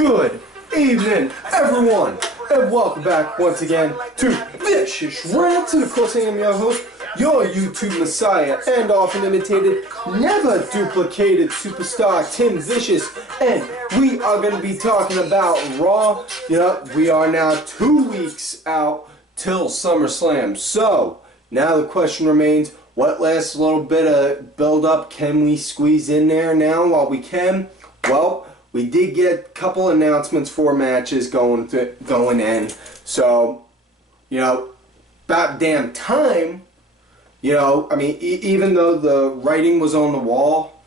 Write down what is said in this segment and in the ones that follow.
Good evening, everyone, and welcome back once again to Vicious Rants. And of course, I am your host, your YouTube messiah, and often imitated, never duplicated superstar Tim Vicious. And we are going to be talking about Raw. We are now 2 weeks out till SummerSlam. So now the question remains: what last little bit of build-up can we squeeze in there now while we can? Well, we did get a couple announcements for matches going in. So, about damn time. I mean, even though the writing was on the wall,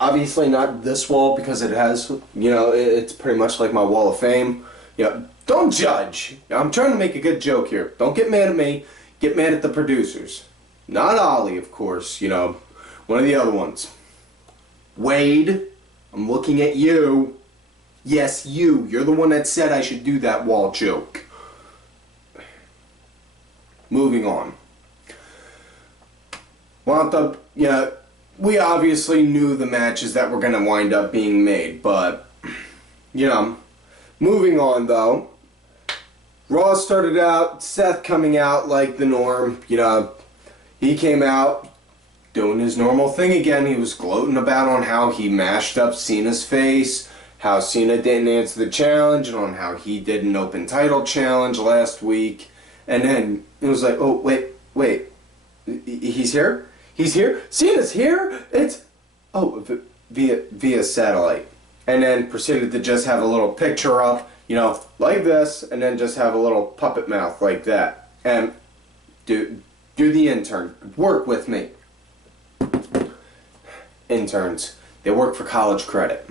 obviously not this wall because it has, it's pretty much like my wall of fame. Don't judge. I'm trying to make a good joke here. Don't get mad at me. Get mad at the producers. Not Ollie, of course, one of the other ones. Wade, I'm looking at you. Yes, you. You're the one that said I should do that wall joke. Moving on. We obviously knew the matches that were going to wind up being made, but, moving on, though. Raw started out, Seth coming out like the norm, he came out doing his normal thing again. He was gloating about on how he mashed up Cena's face, how Cena didn't answer the challenge, and on how he did an open title challenge last week. And then it was like, oh, wait, he's here? He's here? Cena's here? It's, oh, via satellite. And then proceeded to just have a little picture up, like this, and then just have a little puppet mouth like that. And do the intern. Work with me. Interns. They work for college credit.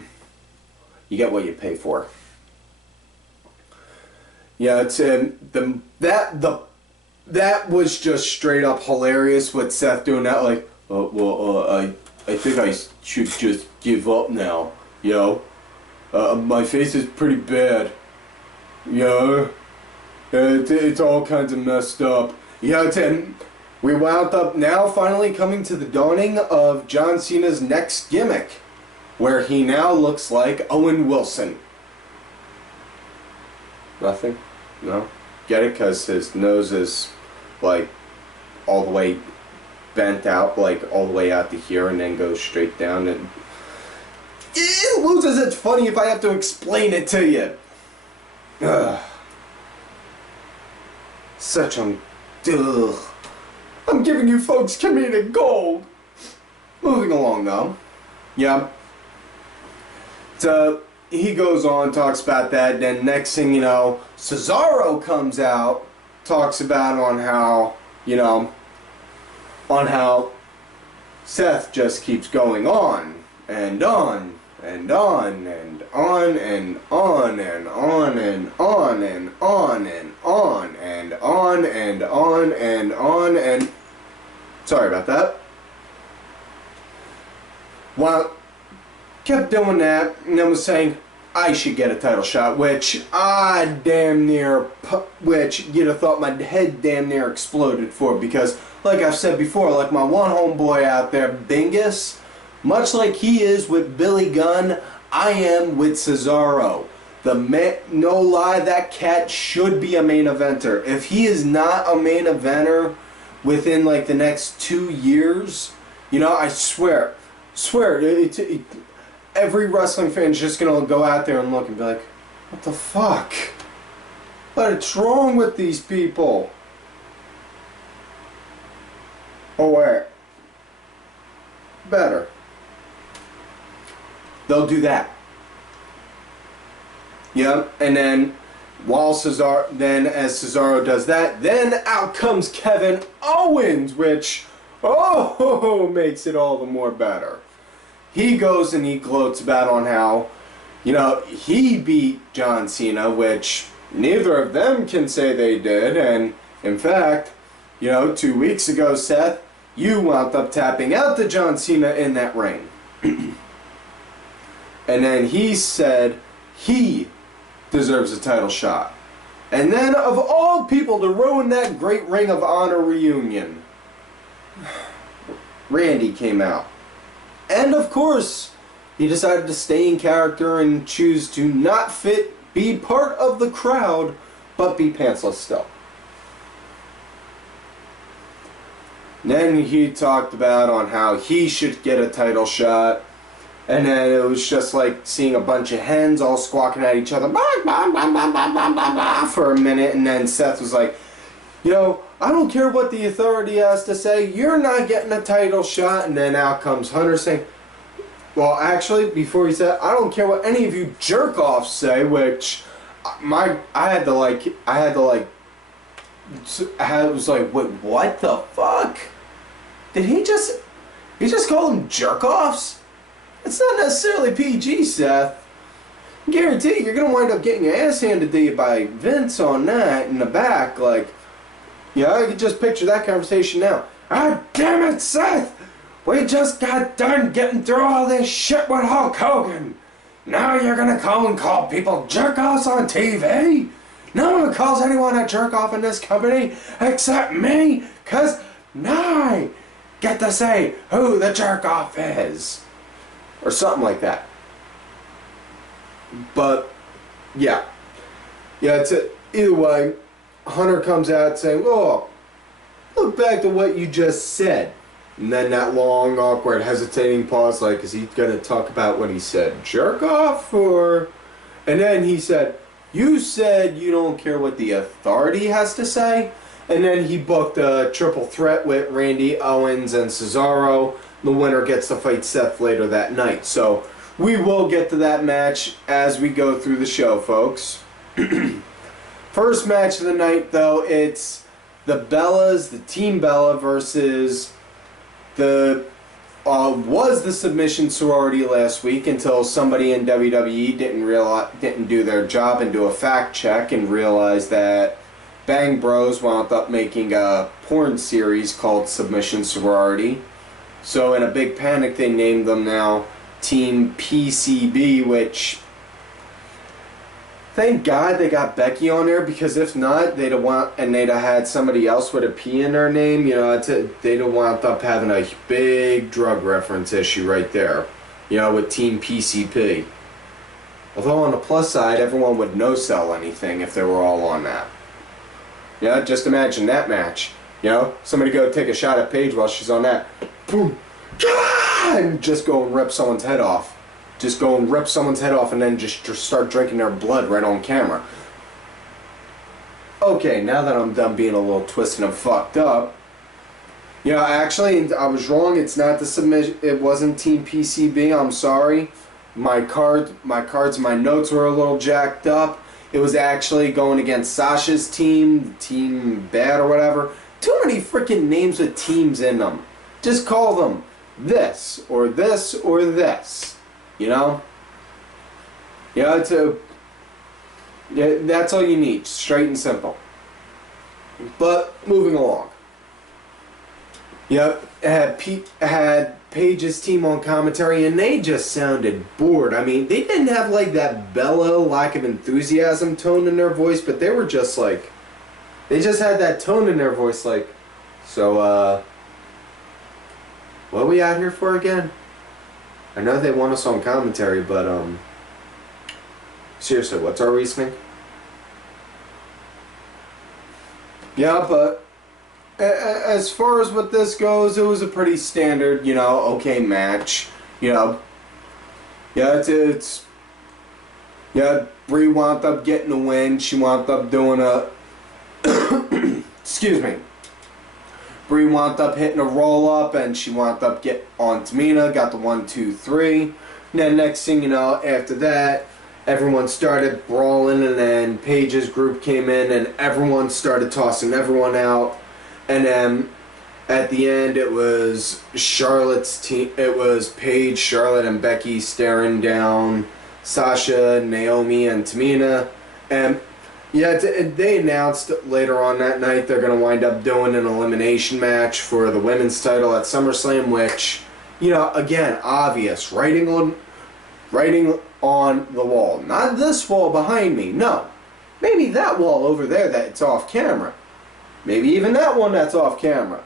You get what you pay for. Yeah, it's that was just straight up hilarious with Seth doing that. Like, I think I should just give up now. My face is pretty bad. It's all kinds of messed up. We wound up now finally coming to the dawning of John Cena's next gimmick, where he now looks like Owen Wilson. Nothing? No? Get it? Because his nose is, like, all the way bent out, like, all the way out to here, and then goes straight down, and it loses its funny if I have to explain it to you. Ugh. Such a... Ugh. I'm giving you folks comedic gold. Moving along, though. Yeah. So, he goes on, talks about that, then next thing you know, Cesaro comes out, talks about on how Seth just keeps going on, and on, and on, and on, and on, and on, and on, and on, and on, and on, and on, and on, and... Sorry about that. Well, kept doing that, and then was saying I should get a title shot, which you'd have thought my head damn near exploded for, because, like I've said before, like my one homeboy out there, Bingus, much like he is with Billy Gunn, I am with Cesaro. No lie, that cat should be a main eventer. If he is not a main eventer within like the next 2 years, I swear, every wrestling fan is just gonna go out there and look and be like, what the fuck? What's wrong with these people? Oh wait, better. They'll do that. Yep, and then as Cesaro does that, then out comes Kevin Owens, which, makes it all the more better. He goes and he gloats about on how, he beat John Cena, which neither of them can say they did, and in fact, 2 weeks ago, Seth, you wound up tapping out to John Cena in that ring. And then he said he deserves a title shot. And then, of all people, to ruin that great Ring of Honor reunion, Randy came out. And of course, he decided to stay in character and choose to not be part of the crowd, but be pantsless still. Then he talked about on how he should get a title shot, and then it was just like seeing a bunch of hens all squawking at each other for a minute, and then Seth was like, I don't care what the authority has to say, you're not getting a title shot. And then out comes Hunter saying, well, actually, before he said, I don't care what any of you jerk-offs say, which I was like, wait, what the fuck? Did he just call them jerk-offs? It's not necessarily PG, Seth. I guarantee you're going to wind up getting your ass handed to you by Vince on that in the back. Like, I could just picture that conversation now. Ah, damn it, Seth! We just got done getting through all this shit with Hulk Hogan. Now you're going to go and call people jerk-offs on TV? No one calls anyone a jerk-off in this company except me, because now I get to say who the jerk-off is. Or something like that. But, yeah. Either way, Hunter comes out saying, oh, look back to what you just said. And then that long, awkward, hesitating pause, like, is he going to talk about what he said? Jerk off? Or... And then he said, you said you don't care what the authority has to say? And then he booked a triple threat with Randy Owens and Cesaro. The winner gets to fight Seth later that night. So we will get to that match as we go through the show, folks. First match of the night, though, it's the Bellas, the Team Bella versus the submission sorority last week until somebody in WWE didn't do their job and do a fact check and realized that Bang Bros wound up making a porn series called Submission Sorority. So in a big panic, they named them now Team PCB, which, thank God they got Becky on there, because if not, they'd have had somebody else with a P in their name. They'd have wound up having a big drug reference issue right there, with Team PCP. Although on the plus side, everyone would no-sell anything if they were all on that. Just imagine that match. Somebody go take a shot at Paige while she's on that. Boom. And just go and rip someone's head off. Just go and rip someone's head off and then just start drinking their blood right on camera. Okay, now that I'm done being a little twisted and fucked up. Actually, I was wrong. It's not the submission. It wasn't Team PCB. I'm sorry. My notes were a little jacked up. It was actually going against Sasha's team, Team Bad or whatever. Too many freaking names with teams in them. Just call them this or this or this. That's all you need. Straight and simple. But moving along. It had Paige's team on commentary, and they just sounded bored. I mean, they didn't have like that Bella lack of enthusiasm tone in their voice, but they were just like, they just had that tone in their voice, like, so what are we out here for again? I know they want us on commentary, but seriously, what's our reasoning? Yeah, but as far as what this goes, it was a pretty standard, okay match. Brie wound up getting the win. She wound up doing a excuse me. Brie wound up hitting a roll up, and she wound up getting on Tamina, got the 1, 2, 3. And then next thing you know, after that, everyone started brawling, and then Paige's group came in, and everyone started tossing everyone out. And then at the end, it was Charlotte's team. It was Paige, Charlotte, and Becky staring down Sasha, Naomi, and Tamina. And they announced later on that night they're going to wind up doing an elimination match for the women's title at SummerSlam, which, again, obvious. Writing on the wall. Not this wall behind me, no. Maybe that wall over there that's off camera. Maybe even that one that's off camera.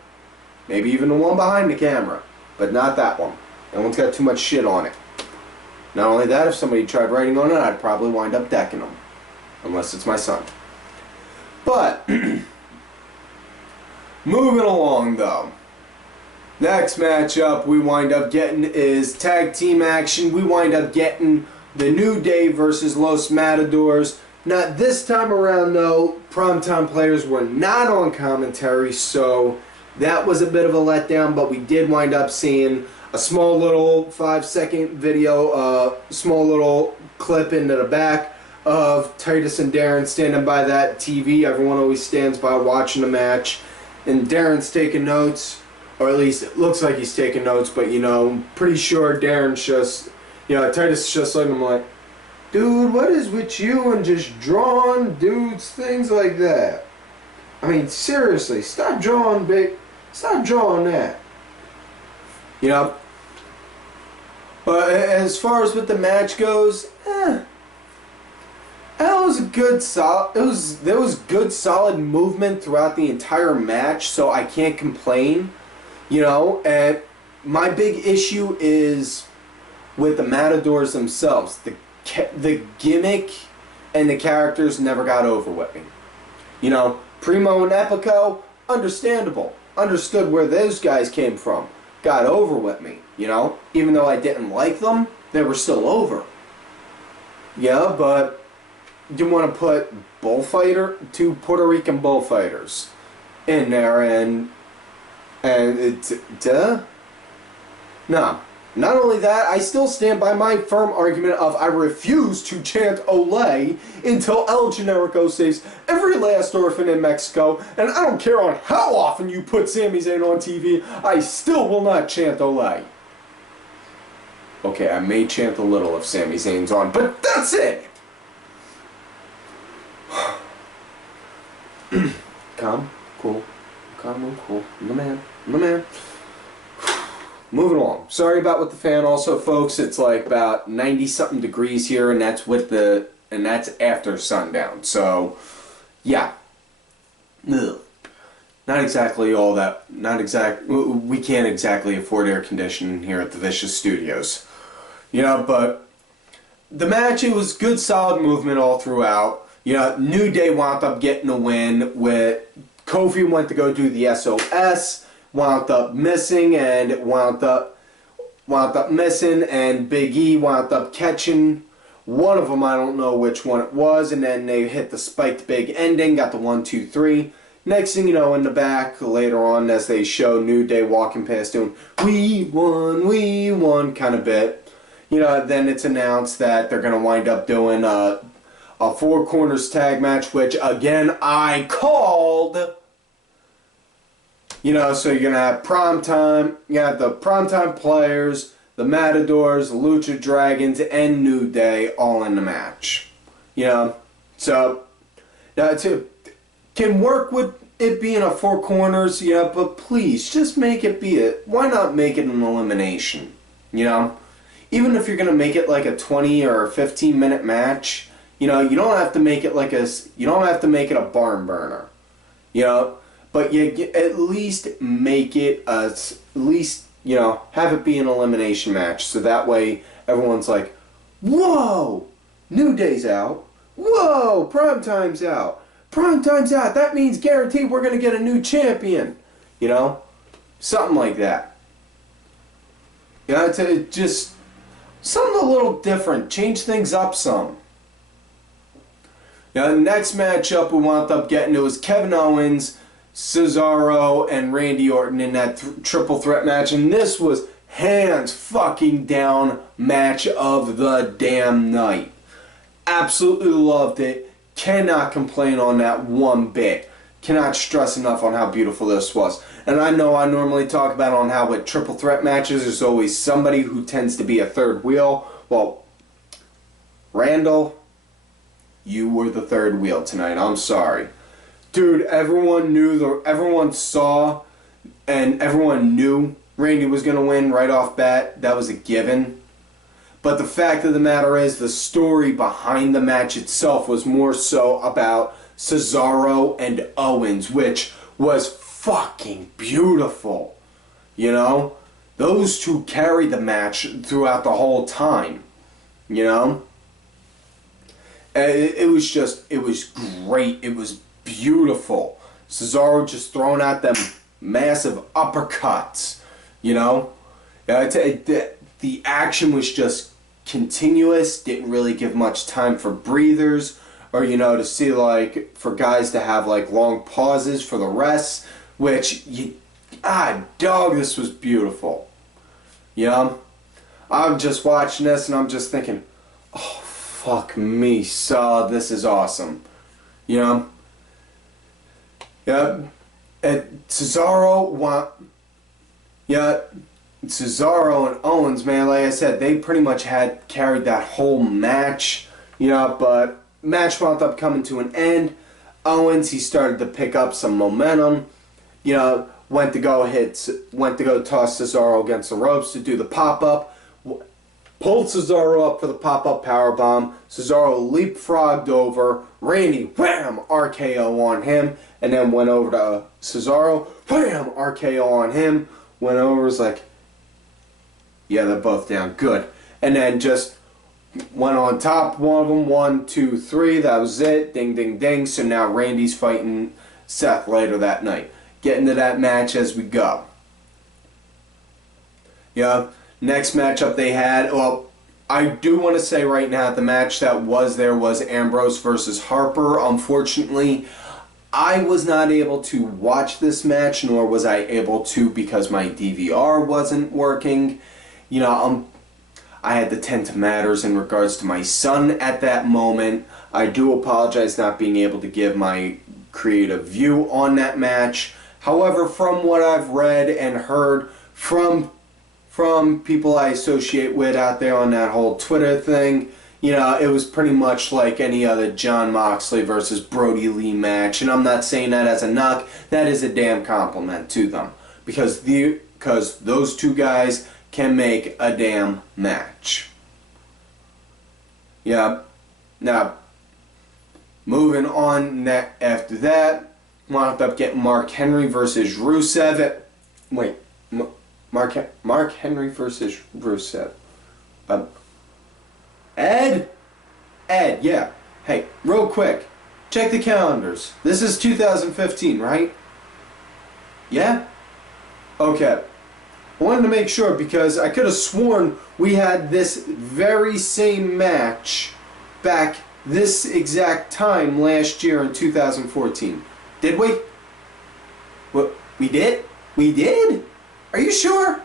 Maybe even the one behind the camera. But not that one. That one's got too much shit on it. Not only that, if somebody tried writing on it, I'd probably wind up decking them. Unless it's my son. But, moving along though. Next matchup we wind up getting is tag team action. We wind up getting the New Day versus Los Matadors. Not this time around though. Primetime players were not on commentary, so that was a bit of a letdown, but we did wind up seeing a small little 5-second video, small little clip into the back of Titus and Darren standing by that TV. Everyone always stands by watching the match, and Darren's taking notes. Or at least it looks like he's taking notes, but you know, I'm pretty sure Darren's just, you know, Titus is just looking at him like, dude, what is with you and just drawing dudes, things like that? I mean, seriously, stop drawing that. You know? But as far as what the match goes, that was a good there was good solid movement throughout the entire match, so I can't complain. You know, and my big issue is with the Matadors themselves. The gimmick and the characters never got over with me. You know, Primo and Epico, understandable. Understood where those guys came from. Got over with me, you know. Even though I didn't like them, they were still over. Yeah, but you want to put two Puerto Rican bullfighters in there and no. Not only that, I still stand by my firm argument of I refuse to chant Olay until El Generico saves every last orphan in Mexico, and I don't care on how often you put Sami Zayn on TV, I still will not chant Olay. Okay, I may chant a little if Sami Zayn's on, but that's it! Calm, cool. Calm, cool. I'm the man. I'm the man. Moving along. Sorry about with the fan. Also, folks, it's like about 90-something degrees here, and that's that's after sundown. So, yeah. Ugh. Not exactly all that. We can't exactly afford air conditioning here at the Vicious Studios. You know, but the match, it was good, solid movement all throughout. You know, New Day wound up getting a win with Kofi went to go do the SOS, wound up missing, and and Big E wound up catching one of them. I don't know which one it was, and then they hit the spiked big ending, got the 1, 2, 3. Next thing you know, in the back later on, as they show New Day walking past doing we won kind of bit, you know, then it's announced that they're gonna wind up doing a Four Corners tag match, which again I called. You know, so you're gonna have Primetime, you have the Primetime players, the Matadors, the Lucha Dragons, and New Day all in the match. You know, so it can work with it being a Four Corners, yeah, but please just make it why not make it an elimination? You know, even if you're gonna make it like a 20 or a 15-minute match, you know, you don't have to make it a barn burner. You know. But you at least make it you know, have it be an elimination match, so that way everyone's like, whoa, New Day's out, whoa, Primetime's out, that means guaranteed we're gonna get a new champion, you know, something like that. You know, it's just something a little different, change things up some. You know, the next matchup we wound up getting, it was Kevin Owens, Cesaro, and Randy Orton in that triple threat match, and this was hands fucking down match of the damn night. Absolutely loved it. Cannot complain on that one bit. Cannot stress enough on how beautiful this was. And I know I normally talk about on how with triple threat matches there's always somebody who tends to be a third wheel. Well, Randall, you were the third wheel tonight. I'm sorry. Dude, everyone saw and everyone knew Randy was going to win right off bat. That was a given. But the fact of the matter is, the story behind the match itself was more so about Cesaro and Owens, which was fucking beautiful. You know? Those two carried the match throughout the whole time. you know? It was great. It was beautiful. Cesaro just throwing out them massive uppercuts, you know? The action was just continuous, didn't really give much time for breathers, or, you know, to see, like, for guys to have, like, long pauses for the rest, which, dog, this was beautiful. You know? I'm just watching this and I'm just thinking, oh, fuck me, so this is awesome. You know? Yeah. Cesaro and Owens, man, like I said, they pretty much had carried that whole match, you know, but match wound up coming to an end. Owens, he started to pick up some momentum, you know, went to go toss Cesaro against the ropes to do the pop-up, pulled Cesaro up for the pop-up powerbomb. Cesaro leapfrogged over, Randy, wham, RKO on him, and then went over to Cesaro, wham, RKO on him, went over, was like, yeah, they're both down, good. And then just went on top one of them, 1, 2, 3, that was it, ding, ding, ding. So now Randy's fighting Seth later that night. Get into that match as we go. Yeah, next matchup they had, well, I do want to say right now the match that was there was Ambrose versus Harper. Unfortunately, I was not able to watch this match, nor was I able to because my DVR wasn't working. You know, I had to tend to matters in regards to my son at that moment. I do apologize not being able to give my creative view on that match. However, from what I've read and heard from people I associate with out there on that whole Twitter thing, you know, it was pretty much like any other Jon Moxley versus Brody Lee match. And I'm not saying that as a knock. That is a damn compliment to them. Because those two guys can make a damn match. Yeah. Now, moving on after that, wound up getting Mark Henry versus Rusev. Mark Henry versus Rusev. Ed, yeah. Hey, real quick, check the calendars. This is 2015, right? Yeah? Okay. I wanted to make sure because I could have sworn we had this very same match back this exact time last year in 2014. Did we? What? We did? We did? Are you sure?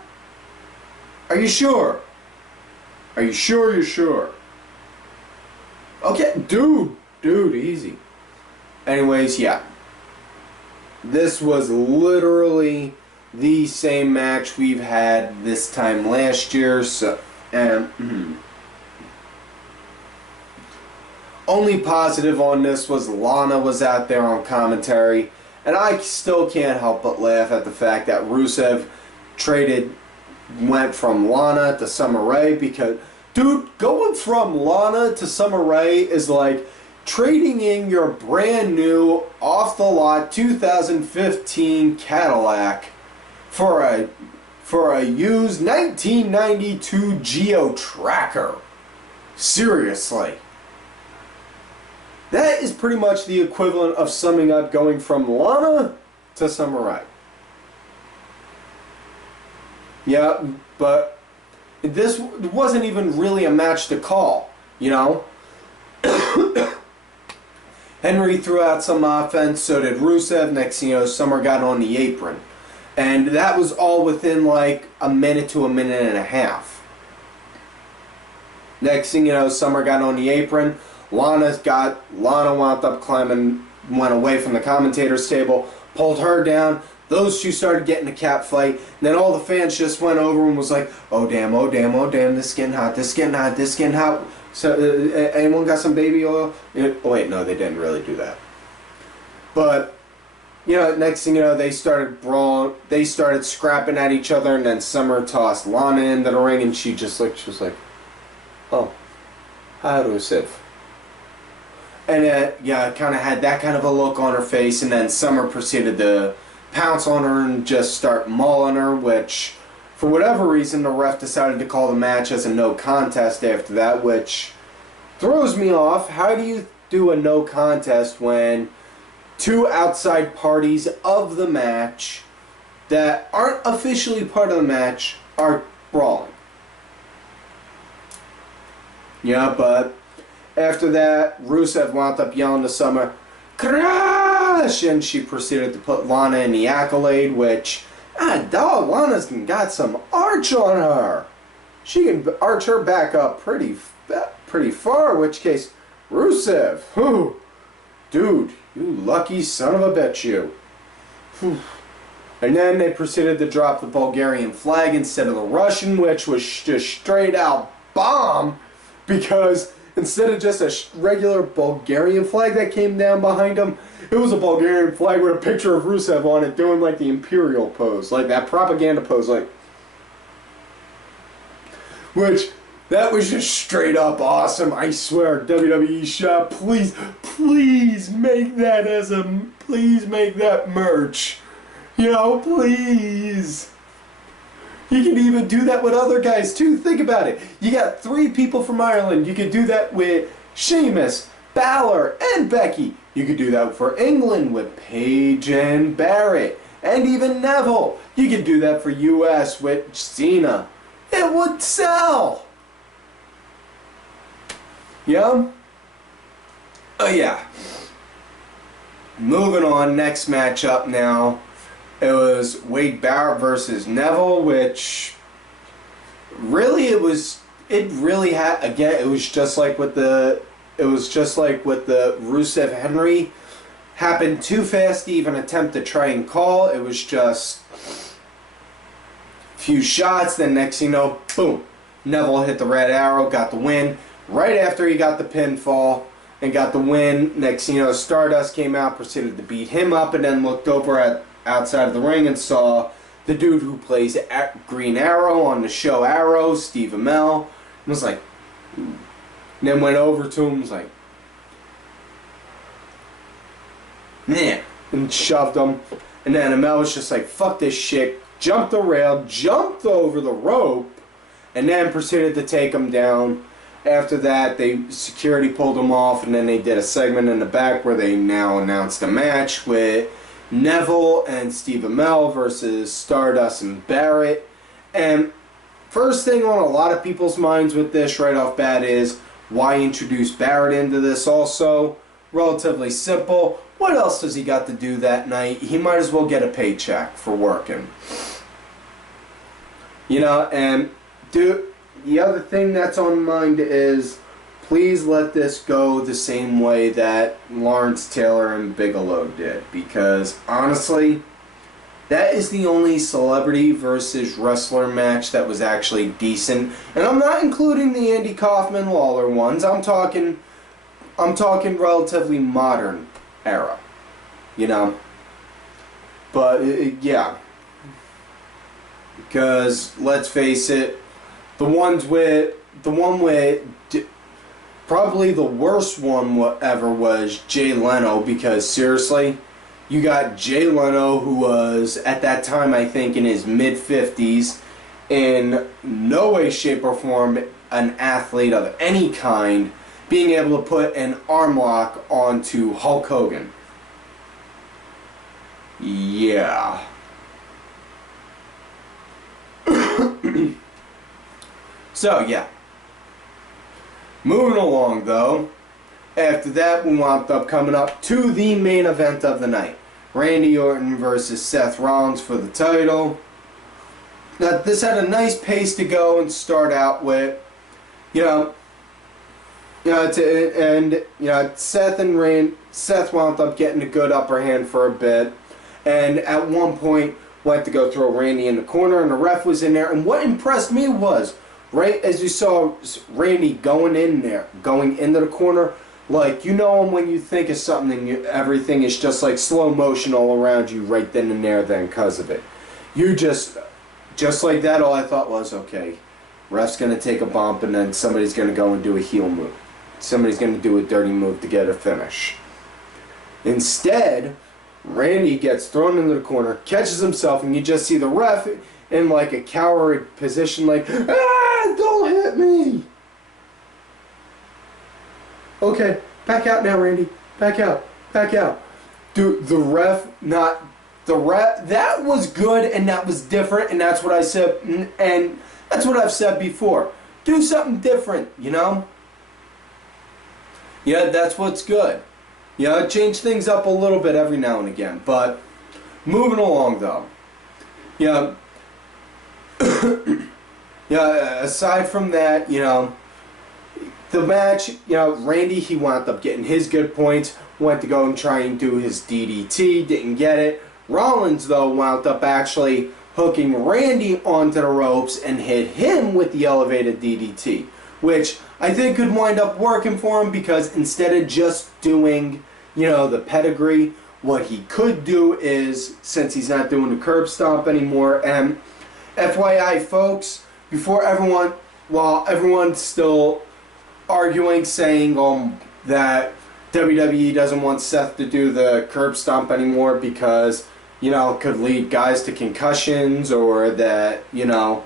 Are you sure? Are you sure you're sure? Okay, dude, easy. Anyways, yeah. This was literally the same match we've had this time last year, so only positive on this was Lana was out there on commentary, and I still can't help but laugh at the fact that Rusev went from Lana to Summer Rae, because, dude, going from Lana to Summer Rae is like trading in your brand new, off-the-lot 2015 Cadillac for a used 1992 Geo Tracker. Seriously. That is pretty much the equivalent of summing up going from Lana to Summer Rae. Yeah, but this wasn't even really a match to call, you know? Henry threw out some offense, so did Rusev. Next thing you know, Summer got on the apron. And that was all within like a minute to a minute and a half. Next thing you know, Summer got on the apron. Lana wound up climbing, went away from the commentator's table, pulled her down. Those two started getting a cat fight. And then all the fans just went over and was like, oh damn, oh damn, oh damn, this is getting hot, this is getting hot, this is getting hot. So, anyone got some baby oil? Oh wait, no, they didn't really do that. But, you know, next thing you know, they started brawling, they started scrapping at each other, and then Summer tossed Lana into the ring, and she was like, oh, hi, Rusev. And, yeah, kind of had that kind of a look on her face, and then Summer proceeded to pounce on her and just start mauling her, which, For whatever reason, the ref decided to call the match as a no contest after that, which throws me off. How do you do a no contest when two outside parties of the match that aren't officially part of the match are brawling? Yeah, but after that, Rusev wound up yelling to Summer, "Crash!" And she proceeded to put Lana in the accolade, which, dog, Lana's got some arch on her. She can arch her back up pretty far, in which case, Rusev, whew, dude, you lucky son of a bitch, you. Whew. And then they proceeded to drop the Bulgarian flag instead of the Russian, which was just straight out bomb, because instead of just a regular Bulgarian flag that came down behind them, it was a Bulgarian flag with a picture of Rusev on it doing like the imperial pose, like that propaganda pose, like, which, that was just straight up awesome. I swear, WWE shop, please make that please make that merch. You know, please. You can even do that with other guys too. Think about it. You got 3 people from Ireland. You could do that with Sheamus, Balor, and Becky. You could do that for England with Paige and Barrett, and even Neville. You could do that for US with Cena. It would sell. Yeah? Oh yeah. Moving on, next matchup now. It was Wade Barrett versus Neville, which really it was just like with the Rusev Henry. Happened too fast to even attempt to try and call. It was just a few shots, then next thing you know, boom, Neville hit the red arrow, got the win. Right after he got the pinfall and got the win, next thing you know, Stardust came out, proceeded to beat him up, and then looked over at outside of the ring and saw the dude who plays Green Arrow on the show Arrow, Steve Amell, and was like, ooh. And then went over to him and was like, man, and shoved him. And then Amell was just like, fuck this shit, jumped the rail, jumped over the rope, and then proceeded to take him down. After that, security pulled him off, and then they did a segment in the back where they now announced a match with Neville and Steve Amell versus Stardust and Barrett. And first thing on a lot of people's minds with this right off bat is, why introduce Barrett into this also? Relatively simple. What else does he got to do that night? He might as well get a paycheck for working. You know, and the other thing that's on mind is, please let this go the same way that Lawrence Taylor and Bigelow did, because honestly, that is the only celebrity versus wrestler match that was actually decent. And I'm not including the Andy Kaufman Lawler ones. I'm talking relatively modern era, you know. But yeah, because let's face it, probably the worst one ever was Jay Leno, because seriously, you got Jay Leno, who was at that time I think in his mid-50s, in no way, shape or form an athlete of any kind, being able to put an arm lock onto Hulk Hogan. Yeah. So yeah. Moving along though, after that we wound up coming up to the main event of the night. Randy Orton versus Seth Rollins for the title. Now this had a nice pace to go and start out with. Seth wound up getting a good upper hand for a bit, and at one point went to go throw Randy in the corner, and the ref was in there. And what impressed me was, right as you saw Randy going into the corner, like, you know when you think of something and everything is just like slow motion all around you right then and there then because of it. You just like that, all I thought was, okay, ref's going to take a bump and then somebody's going to go and do a heel move. Somebody's going to do a dirty move to get a finish. Instead, Randy gets thrown into the corner, catches himself, and you just see the ref in like a coward position, like, ah, don't hit me. Okay, back out now, Randy. Back out. Back out. Dude, the ref, that was good and that was different, and that's what I said, and that's what I've said before. Do something different, you know? Yeah, that's what's good. Yeah, change things up a little bit every now and again, but moving along though. Yeah. Yeah, aside from that, you know, the match, you know, Randy, he wound up getting his good points, went to go and try and do his DDT, didn't get it. Rollins, though, wound up actually hooking Randy onto the ropes and hit him with the elevated DDT, which I think could wind up working for him, because instead of just doing, you know, the pedigree, what he could do is, since he's not doing the curb stomp anymore, and FYI, folks, before everyone, while everyone's still arguing, saying that WWE doesn't want Seth to do the curb stomp anymore because, you know, could lead guys to concussions, or that, you know,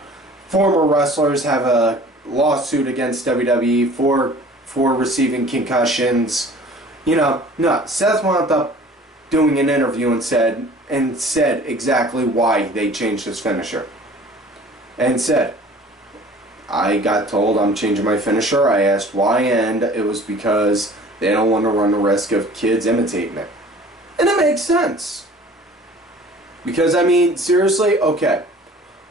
former wrestlers have a lawsuit against WWE for receiving concussions. You know, no, Seth wound up doing an interview and said exactly why they changed his finisher. And said, I got told I'm changing my finisher. I asked why, and it was because they don't want to run the risk of kids imitating it. And it makes sense. Because, I mean, seriously, okay.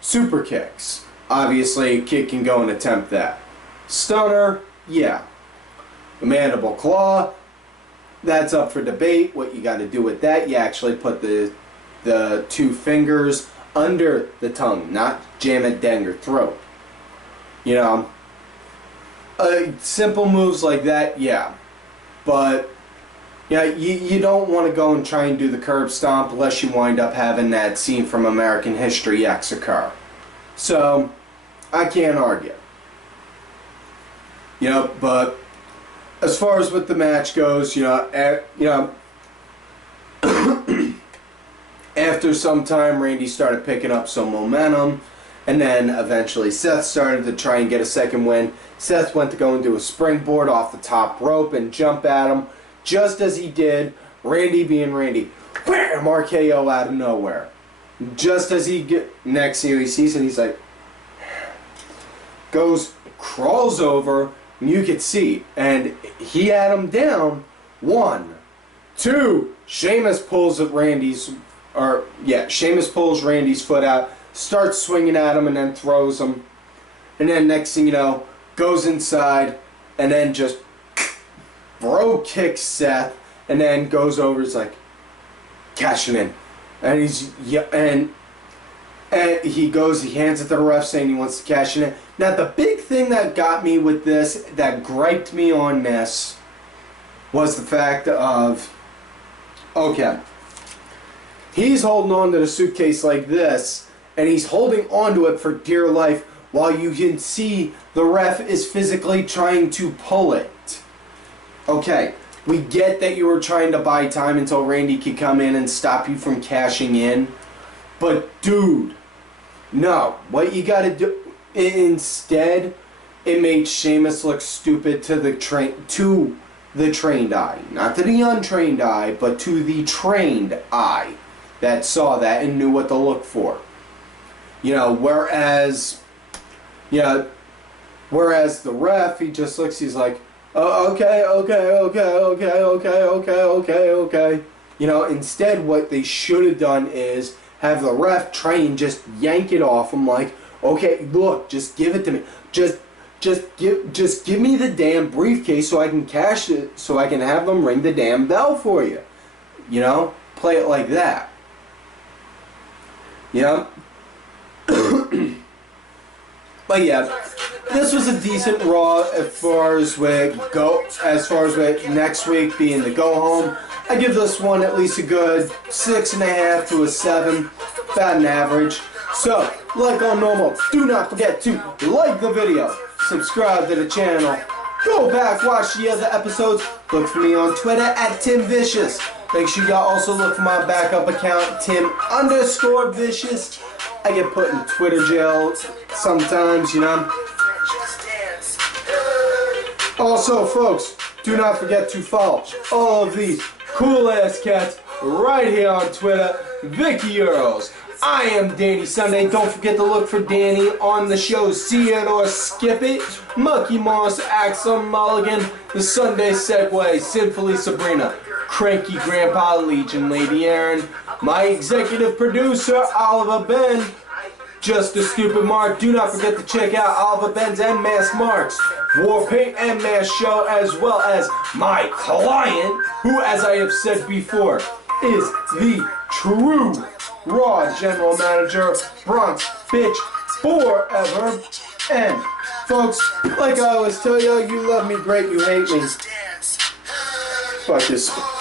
Super kicks. Obviously, a kid can go and attempt that. Stunner, yeah. The mandible claw, that's up for debate. What you got to do with that, you actually put the two fingers under the tongue, not jam it down your throat. You know, simple moves like that, yeah. But, yeah, you don't want to go and try and do the curb stomp unless you wind up having that scene from American History X occur. So, I can't argue. You know, but as far as what the match goes, you know, after some time, Randy started picking up some momentum, and then eventually Seth started to try and get a second win. Seth went to go and do a springboard off the top rope and jump at him. Just as he did, Randy being Randy, wham, RKO out of nowhere. Just as next thing he sees it, he's like, crawls over, and you could see, and he had him down. 1, 2, Sheamus pulls Randy's foot out, starts swinging at him, and then throws him. And then next thing you know, goes inside, and then just bro kicks Seth, and then goes over. He's like, cashing in, and he hands it to the ref, saying he wants to cash in. Now the big thing that got me with this, that griped me on this, was the fact of, okay, he's holding on to the suitcase like this, and he's holding onto it for dear life, while you can see the ref is physically trying to pull it. Okay, we get that you were trying to buy time until Randy could come in and stop you from cashing in, but dude, no. What you gotta do, instead, it made Sheamus look stupid to the trained eye. Not to the untrained eye, but to the trained eye that saw that and knew what to look for. You know, whereas the ref, he just looks, he's like, oh, okay. You know, instead what they should have done is have the ref try and just yank it off him, like, okay, look, just give it to me. Just give me the damn briefcase so I can cash it, so I can have them ring the damn bell for you. You know? Play it like that. You know? But yeah, this was a decent Raw as far as with next week being the go home. I give this one at least a good 6.5 to a 7, about an average. So, like on normal, do not forget to like the video, subscribe to the channel, go back, watch the other episodes, look for me on Twitter at TimVicious. Make sure y'all also look for my backup account, Tim_Vicious. I get put in Twitter jail sometimes, you know. Also, folks, do not forget to follow all of these cool-ass cats right here on Twitter, Vicky Earls. I am Danny Sunday. Don't forget to look for Danny on the show See It or Skip It, Monkey Moss, Axel Mulligan, The Sunday Segway, Sinfully Sabrina, Cranky Grandpa Legion, Lady Aaron, my executive producer, Oliver Ben, Just a Stupid Mark. Do not forget to check out Oliver Ben's and Mass Mark's War Paint and Mass show, as well as my client, who, as I have said before, is the true Raw General Manager, Bronx Bitch Forever. And, folks, like I always tell you, you love me great, you hate me. Fuck this.